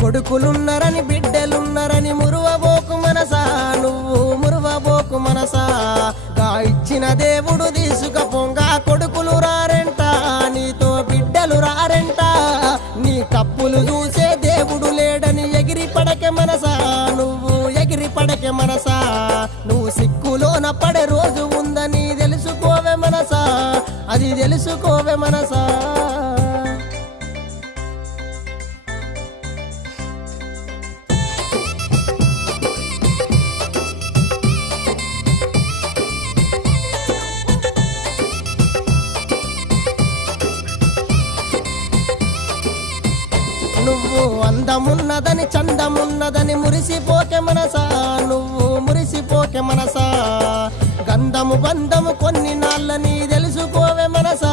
కొడుకులున్నరని బిడ్డలున్నరని మురువబోకు మనసా, నువ్వు మురువబోకు మనసా. గా ఇచ్చిన దేవుడు తీసుకపోంగా కొడుకులు రారెంట, నీతో బిడ్డలు రారెంట. నీ తప్పులు చూసే దేవుడు లేడని ఎగిరి పడకే మనసా, నువ్వు ఎగిరి పడకే మనసా. నువ్వు సిక్కులోన పడే రోజు ఉందని తెలుసుకోవే మనసా, అది తెలుసుకోవే మనసా. నువ్వు అందమున్నదని చందమున్నదని మురిసిపోకే మనసా, నువ్వు మురిసిపోకే మనసా. గంధము బంధము కొన్ని నాళ్ళని తెలుసుకోవే మనసా,